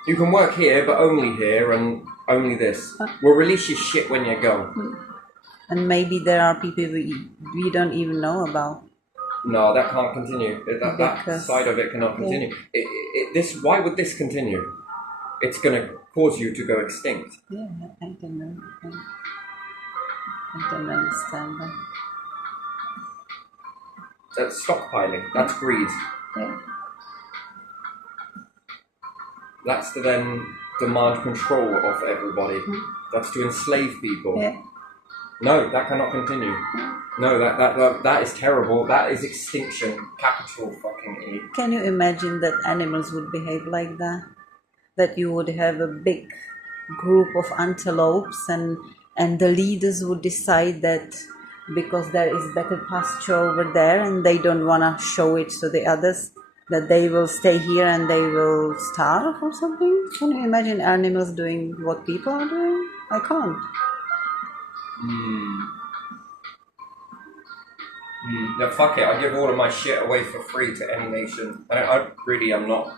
You can work here, but only here and only this. We'll release your shit when you're gone. And maybe there are people we don't even know about. No, that can't continue. That side of it cannot continue. Why would this continue? It's going to cause you to go extinct. Yeah, I don't know. I don't understand that. That's stockpiling. That's greed. Yeah. That's to then demand control of everybody. That's to enslave people. Yeah. No, that cannot continue. No, that is terrible. That is extinction. Capital fucking E. Can you imagine that animals would behave like that? That you would have a big group of antelopes and the leaders would decide that because there is better pasture over there and they don't want to show it to the others, that they will stay here and they will starve or something? Can you imagine animals doing what people are doing? I can't. No, fuck it. I give all of my shit away for free to any nation. I am not.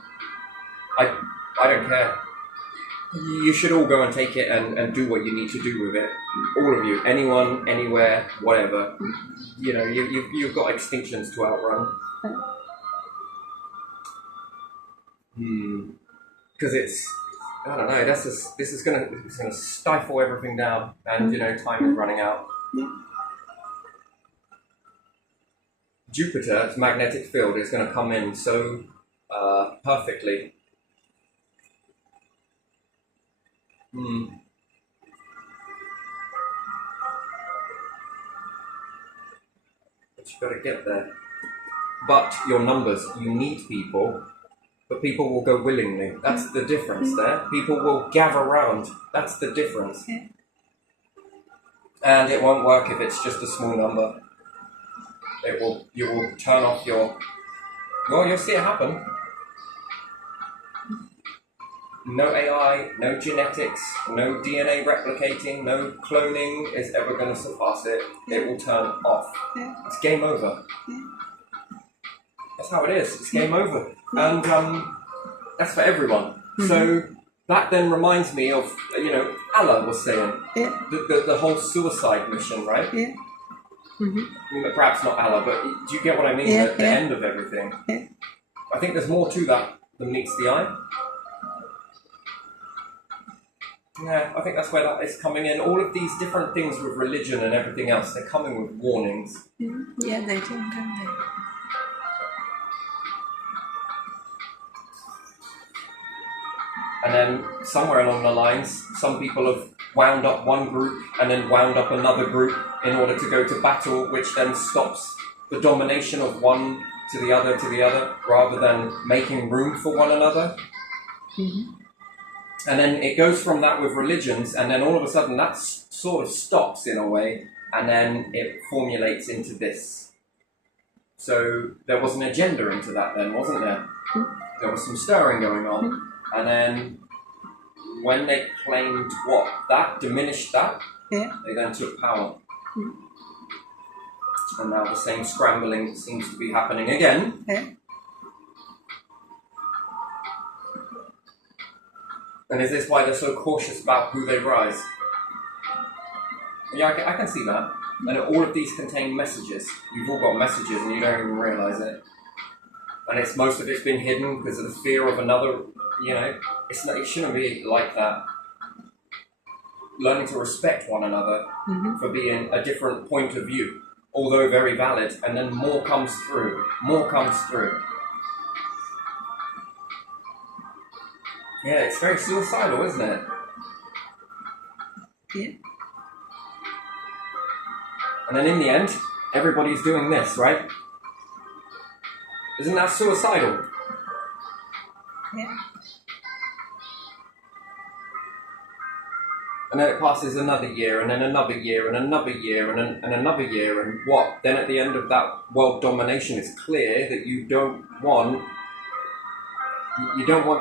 I don't care. You should all go and take it and do what you need to do with it. All of you. Anyone, anywhere, whatever. You know, you've got extinctions to outrun. Because it's, I don't know, this is gonna stifle everything down, and you know, time is running out. Jupiter's magnetic field is going to come in so perfectly. But you've got to get there. But your numbers, you need people. But people will go willingly. That's the difference there. People will gather round. That's the difference. Yeah. And it won't work if it's just a small number. You will turn off your... Well, you'll see it happen. No AI, no genetics, no DNA replicating, no cloning is ever going to surpass it. It will turn off. Yeah. It's game over. Yeah. That's how it is. It's game over. And that's for everyone. So that then reminds me of, you know, Allah was saying, the whole suicide mission, right? Yeah. Perhaps not Allah, but do you get what I mean? The end of everything. Yeah. I think there's more to that than meets the eye. Yeah, I think that's where that is coming in. All of these different things with religion and everything else, they're coming with warnings. Yeah, they do, don't they? And then somewhere along the lines, some people have wound up one group and then wound up another group in order to go to battle, which then stops the domination of one to the other, rather than making room for one another. Mm-hmm. And then it goes from that with religions, and then all of a sudden that sort of stops in a way, and then it formulates into this. So there was an agenda into that then, wasn't there? Mm-hmm. There was some stirring going on. Mm-hmm. And then when they claimed that diminished that, they then took power. Mm-hmm. And now the same scrambling seems to be happening again. Yeah. And is this why they're so cautious about who they rise? Yeah, I can see that. And all of these contain messages. You've all got messages and you don't even realise it. And most of it's been hidden because of the fear of another, it shouldn't be like that. Learning to respect one another for being a different point of view, although very valid, and then more comes through. Yeah, it's very suicidal, isn't it? Yeah. And then in the end, everybody's doing this, right? Isn't that suicidal? Yeah. And then it passes another year, and then another year, and another year, and another year, and what? Then at the end of that world domination, it's clear that you don't want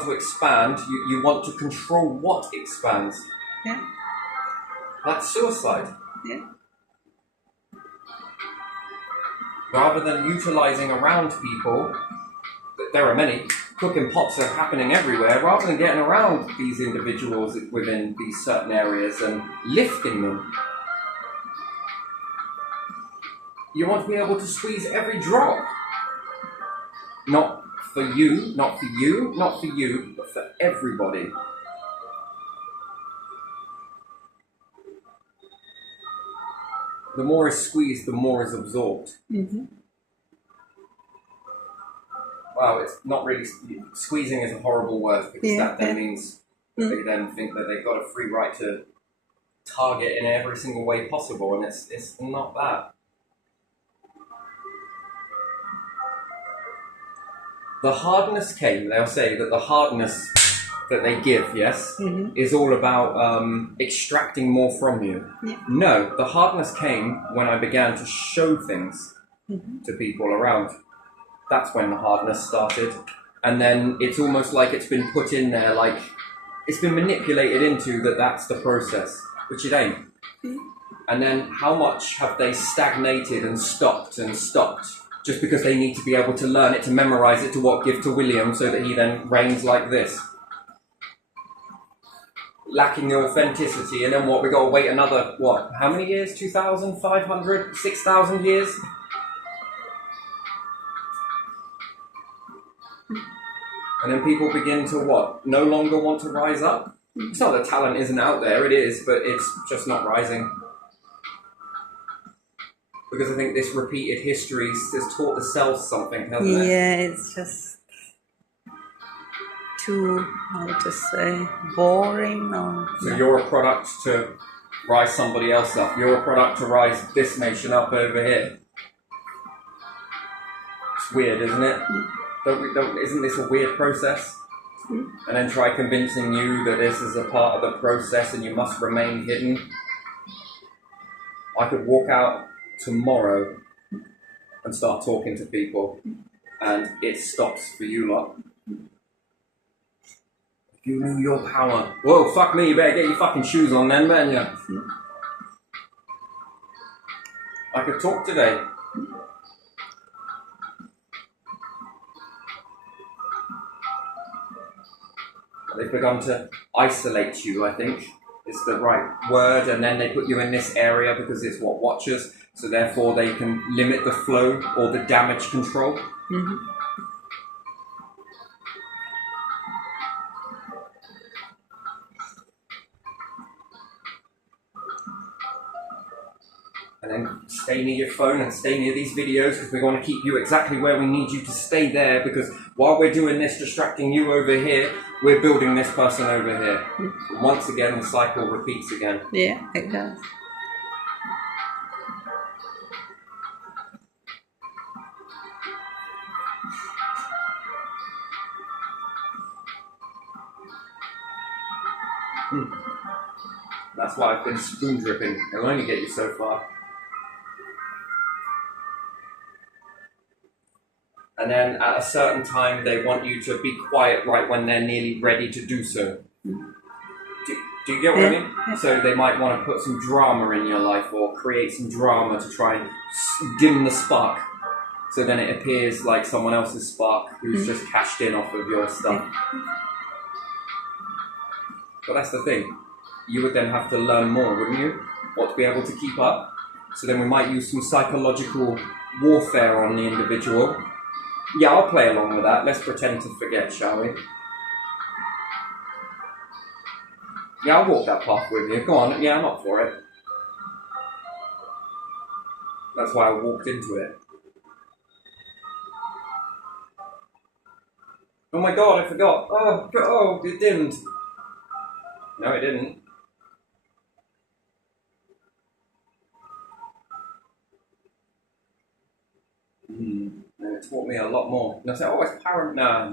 to expand, you want to control what expands. Yeah. That's suicide. Yeah. Rather than utilising around people, there are many, cooking pots are happening everywhere, rather than getting around these individuals within these certain areas and lifting them. You want to be able to squeeze every drop. Not for you, but for everybody. The more is squeezed, the more is absorbed. Mm-hmm. Wow, it's not really... Squeezing is a horrible word, because that then means they then think that they've got a free right to target in every single way possible, and it's not that. The hardness came, they'll say that the hardness that they give, is all about extracting more from you. Yeah. No, the hardness came when I began to show things to people around. That's when the hardness started. And then it's almost like it's been put in there, like it's been manipulated into that's the process, which it ain't. And then how much have they stagnated and stopped just because they need to be able to learn it, to memorize it, to give to William so that he then reigns like this. Lacking the authenticity, and then we got to wait another, how many years? 2,500? 6,000 years? And then people begin to no longer want to rise up? It's not that talent isn't out there, it is, but it's just not rising. Because I think this repeated history has taught the self something, hasn't it? Yeah, it's just too, boring. So you're a product to rise somebody else up. You're a product to rise this nation up over here. It's weird, isn't it? Isn't this a weird process? And then try convincing you that this is a part of the process and you must remain hidden. I could walk out tomorrow and start talking to people, and it stops for you lot. If you knew your power. Whoa, fuck me, you better get your fucking shoes on then, better you? I could talk today. They've begun to isolate you, I think, is the right word, and then they put you in this area because it's Watchers, so therefore they can limit the flow or the damage control. stay near your phone and stay near these videos because we want to keep you exactly where we need you to stay there, because while we're doing this, distracting you over here, we're building this person over here. And once again, the cycle repeats again. Yeah, it does. That's why I've been spoon dripping. It'll only get you so far. And then at a certain time, they want you to be quiet right when they're nearly ready to do so. Do you get what I mean? Yeah. So they might want to put some drama in your life or create some drama to try and dim the spark. So then it appears like someone else's spark who's just cashed in off of your stuff. But that's the thing. You would then have to learn more, wouldn't you? What to be able to keep up. So then we might use some psychological warfare on the individual. Yeah, I'll play along with that. Let's pretend to forget, shall we? Yeah, I'll walk that path with you. Go on. Yeah, I'm up for it. That's why I walked into it. Oh my god, I forgot. Oh, it didn't. No, it didn't. And it taught me a lot more. And I said, oh, it's power. No.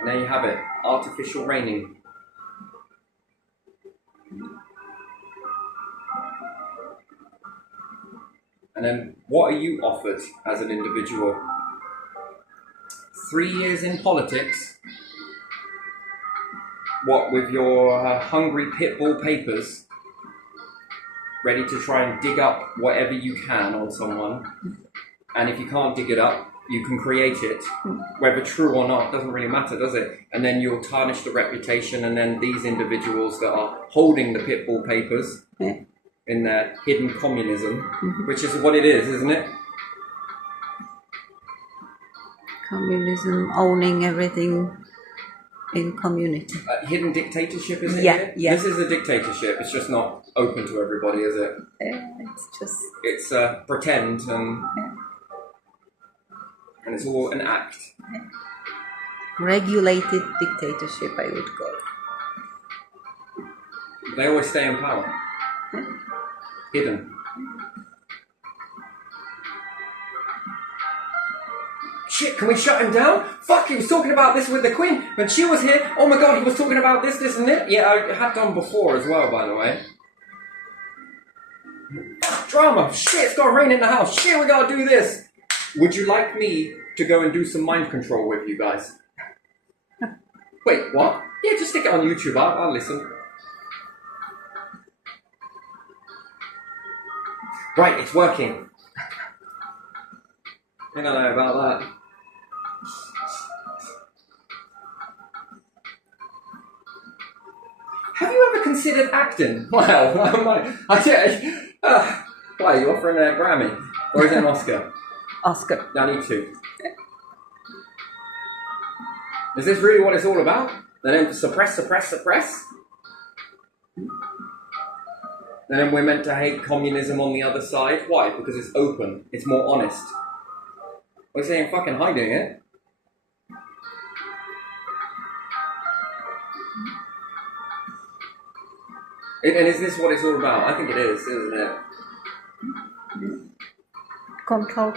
And there you have it. Artificial raining. And then what are you offered as an individual? 3 years in politics? What, with your hungry pit bull papers, ready to try and dig up whatever you can on someone, and if you can't dig it up, you can create it, whether true or not, doesn't really matter, does it? And then you'll tarnish the reputation, and then these individuals that are holding the pit bull papers in their hidden communism, which is what it is, isn't it? Communism, owning everything in community. Hidden dictatorship, is it? Yeah, yeah. This is a dictatorship. It's just not open to everybody, is it? It's just... It's pretend and it's all an act. Regulated dictatorship, I would call it. They always stay in power. Hidden. Shit, can we shut him down? Fuck, he was talking about this with the Queen when she was here. Oh my god, he was talking about this and this. Yeah, I had done before as well, by the way. Drama. Shit, it's got rain in the house. Shit, we gotta do this. Would you like me to go and do some mind control with you guys? Wait, what? Yeah, just stick it on YouTube. I'll listen. Right, it's working. I don't know about that. Have you ever considered acting? Wow, why, are you offering a Grammy? Or is it an Oscar? Oscar. I need two. Is this really what it's all about? And then suppress? And then we're meant to hate communism on the other side? Why? Because it's open. It's more honest. We're saying fucking hiding it. And is this what it's all about? I think it is, isn't it? Control.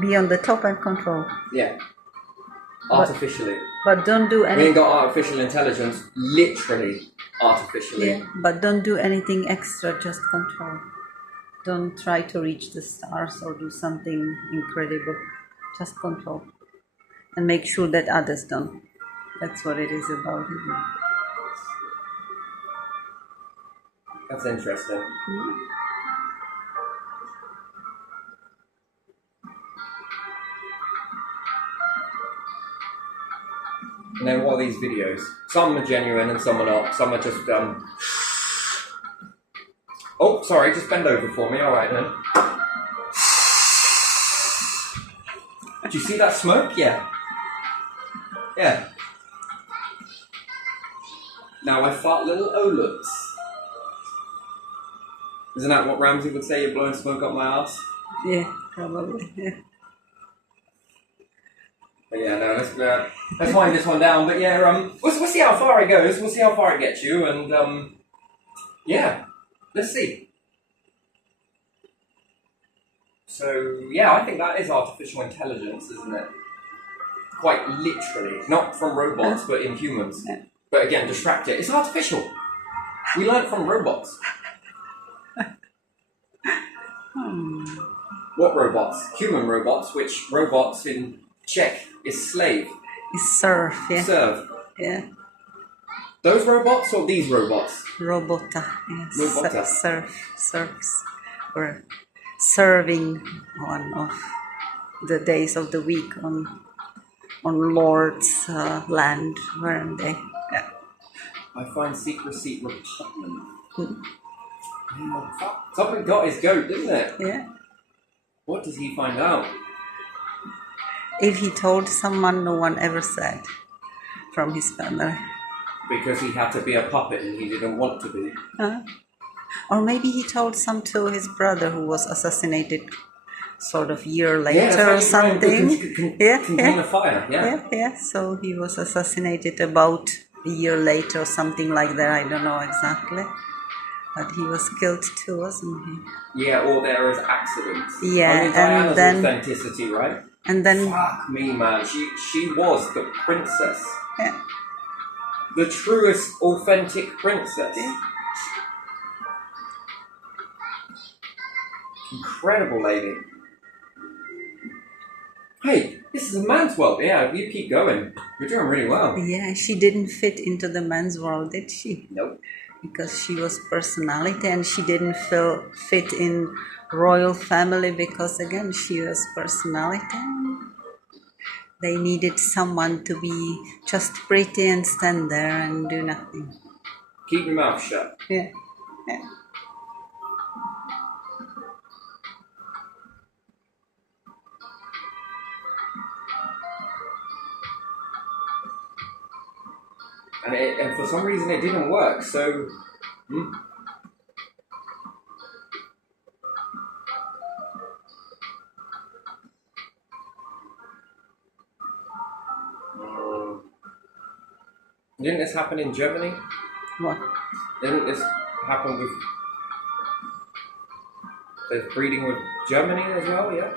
Be on the top and control. Yeah. Artificially. But don't do anything. We ain't got artificial intelligence, literally artificially. Yeah, but don't do anything extra, just control. Don't try to reach the stars or do something incredible. Just control. And make sure that others don't. That's what it is about, isn't it? That's interesting. Mm-hmm. And then what are these videos? Some are genuine and some are not. Some are just Oh, sorry, just bend over for me. Alright then. Do you see that smoke? Yeah. Yeah. Now I fart little oluts. Isn't that what Ramsey would say? You're blowing smoke up my ass? Yeah, probably. Yeah. But yeah, no, let's wind this one down. But yeah, we'll see how far it goes. We'll see how far it gets you, and yeah, let's see. So yeah, I think that is artificial intelligence, isn't it? Quite literally, not from robots, but in humans. But again, distracted. It's artificial. We learned from robots. What robots? Human robots, which robots in Czech is slave. It's serve, yeah. Serve. Yeah. Those robots or these robots? Robota, yes. Robota. Serves. Or serving one of the days of the week on Lord's land, weren't they? Yeah. I find secrecy repugnant. Yeah, something got his goat, didn't it? Yeah. What does he find out? If he told someone, no one ever said from his family. Because he had to be a puppet and he didn't want to be. Or maybe he told some to his brother who was assassinated sort of year later or something. Contain a fire, Yeah. So he was assassinated about a year later or something like that. I don't know exactly. But he was killed too, wasn't he? Yeah, or there is accidents. Yeah, I mean, Diana's and then authenticity, right? And then fuck me, man. She was the princess. Yeah. The truest, authentic princess. Yeah. Incredible lady. Hey, this is a man's world. Yeah, you keep going. You're doing really well. Yeah, she didn't fit into the men's world, did she? Nope. Because she was personality, and she didn't fit in royal family because, again, she was personality. They needed someone to be just pretty and stand there and do nothing. Keep your mouth shut. Yeah. And for some reason it didn't work, so... Didn't this happen in Germany? What? Didn't this happen with... There's breeding with Germany as well, yeah?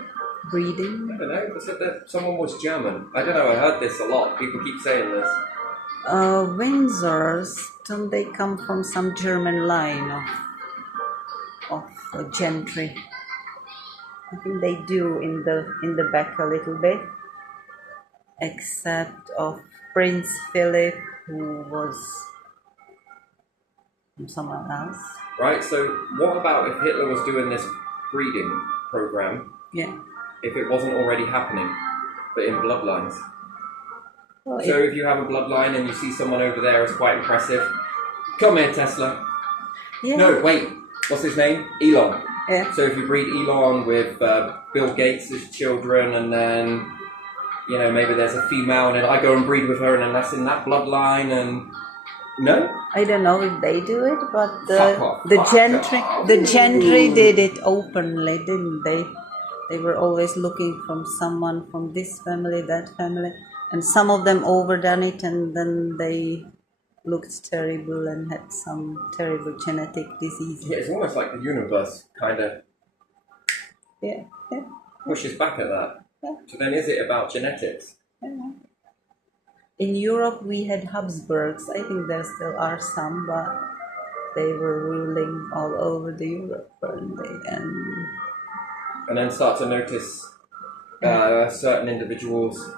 Breeding? I don't know, they said that someone was German. I don't know, I heard this a lot. People keep saying this. Windsors, don't they come from some German line of gentry? I think they do in the back a little bit, except of Prince Philip, who was from somewhere else. Right, so what about if Hitler was doing this breeding program? Yeah. If it wasn't already happening, but in bloodlines? Well, so if you have a bloodline and you see someone over there is quite impressive, come here, Tesla. Yeah. No, wait, what's his name? Elon. Yeah. So if you breed Elon with Bill Gates' children, and then, you know, maybe there's a female, and then I go and breed with her, and then that's in that bloodline, and... No? I don't know if they do it, but the gentry did it openly, didn't they? They were always looking from someone from this family, that family. And some of them overdone it, and then they looked terrible and had some terrible genetic disease. Yeah, it's almost like the universe kind of pushes back at that. Yeah. So then is it about genetics? Yeah. In Europe we had Habsburgs. I think there still are some, but they were ruling all over the Europe, weren't they? And then start to notice certain individuals...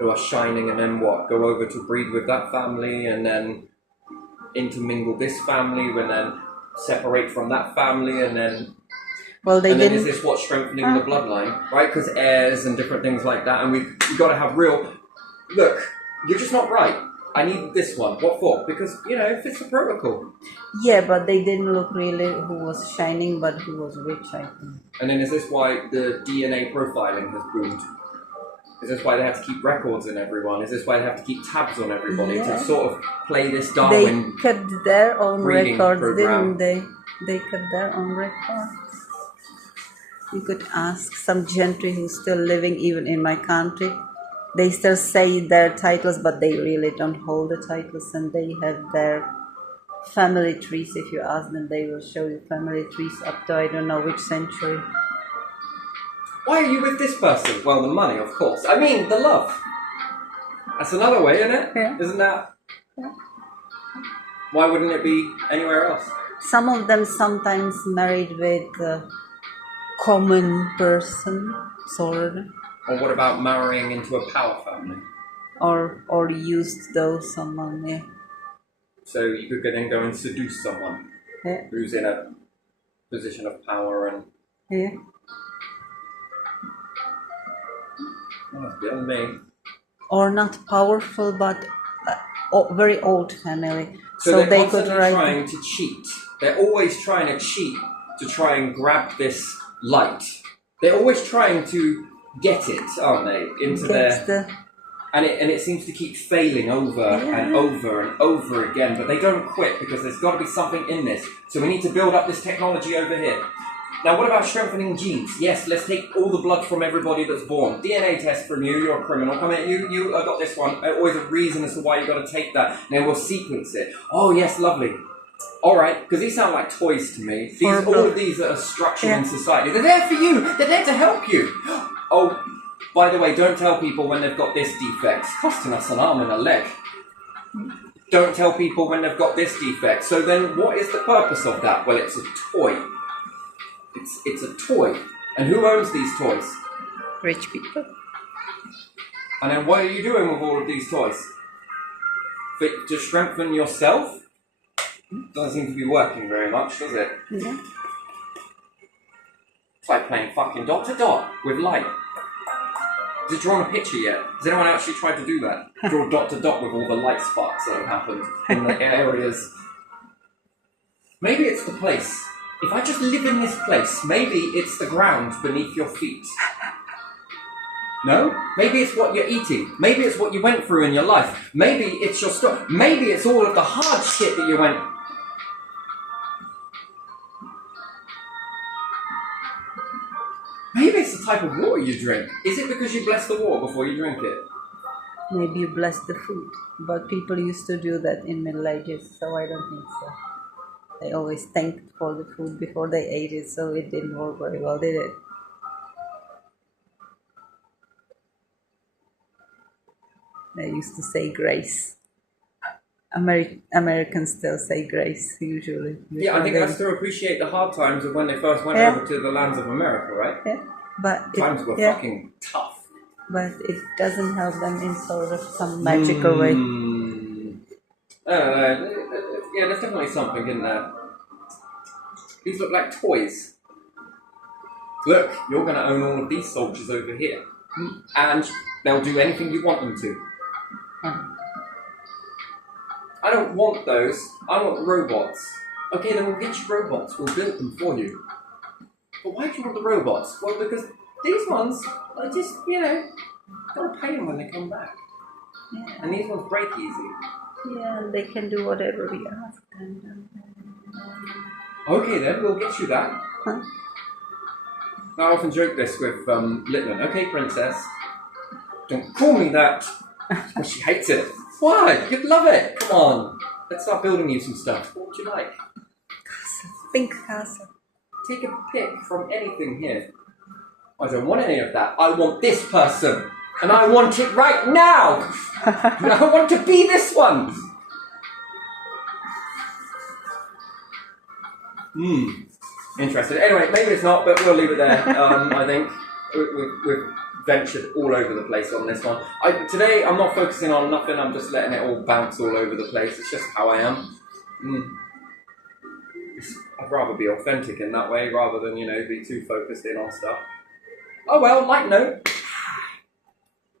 who are shining, and then what? Go over to breed with that family, and then intermingle this family, and then separate from that family, and then... Well, then is this what's strengthening the bloodline, right? Because heirs and different things like that, and we've got to have real... Look, you're just not right. I need this one. What for? Because, you know, it fits the protocol. Yeah, but they didn't look really who was shining, but who was rich, I think. And then is this why the DNA profiling has boomed? Is this why they have to keep records on everyone? Is this why they have to keep tabs on everybody Yeah. to sort of play this They Darwin kept their own breeding records, program? didn't they? They kept their own records. You could ask some gentry who's still living even in my country. They still say their titles, but they really don't hold the titles, and they have their family trees. If you ask them, they will show you family trees up to I don't know which century. Why are you with this person? Well, the money, of course. I mean, the love. That's another way, isn't it? Yeah. Isn't that? Yeah. Why wouldn't it be anywhere else? Some of them sometimes married with a common person, sort of, Or what about marrying into a power family? or used those someone. Yeah. So you could then go and seduce someone Yeah. who's in a position of power and... Yeah. Oh, that's beyond me. Or not powerful, but very old family. So So they're they could constantly write. trying to cheat. They're always trying to cheat to try and grab this light. They're always trying to get it, aren't they? Into their... And it seems to keep failing over and over and over again, but they don't quit because there's got to be something in this. So we need to build up this technology over here. Now, what about strengthening genes? Yes, let's take all the blood from everybody that's born. DNA test from you, you're a criminal. Come here, you got this one. Always a reason as to why you've got to take that. Now we'll sequence it. Oh, yes, lovely. All right, because these sound like toys to me. All of these are structured in society. They're there for you. They're there to help you. Oh, by the way, don't tell people when they've got this defect. It's costing us an arm and a leg. Don't tell people when they've got this defect. So then what is the purpose of that? Well, it's a toy. It's a toy. And who owns these toys? Rich people. And then what are you doing with all of these toys? To strengthen yourself? Doesn't seem to be working very much, does it? Yeah. It's like playing fucking dot to dot with light. Has it drawn a picture yet? Has anyone actually tried to do that? Draw dot to dot with all the light sparks that have happened in the areas. Maybe it's the place. If I just live in this place, maybe it's the ground beneath your feet. No? Maybe it's what you're eating. Maybe it's what you went through in your life. Maybe it's your story. Maybe it's all of the hard shit that you went... Maybe it's the type of water you drink. Is it because you bless the water before you drink it? Maybe you bless the food. But people used to do that in Middle Ages, so I don't think so. They always thanked for the food before they ate it, so it didn't work very well, did it? They used to say grace. Americans still say grace, usually. Yeah, I think that's to appreciate the hard times of when they first went over to the lands of America, right? Yeah, but times were fucking tough. But it doesn't help them in sort of some magical way. Yeah, there's definitely something in there. These look like toys. Look, you're going to own all of these soldiers over here. And they'll do anything you want them to. I don't want those. I want robots. Okay, then we'll get you robots. We'll build them for you. But why do you want the robots? Well, because these ones are just, gotta pay them when they come back. Yeah. And these ones break easy. Yeah, and they can do whatever we ask them. Okay then, we'll get you that. Huh? I often joke this with Litman. Okay, princess, don't call me that. Well, she hates it. Why? You'd love it. Come on. Let's start building you some stuff. What would you like? Castle. Pink castle. Take a pick from anything here. I don't want any of that. I want this person. And I want it right now. And I want to be this one. Interesting. Anyway, maybe it's not, but we'll leave it there. I think we've ventured all over the place on this one. Today, I'm not focusing on nothing. I'm just letting it all bounce all over the place. It's just how I am. I'd rather be authentic in that way rather than, be too focused in on stuff. Oh well, light note.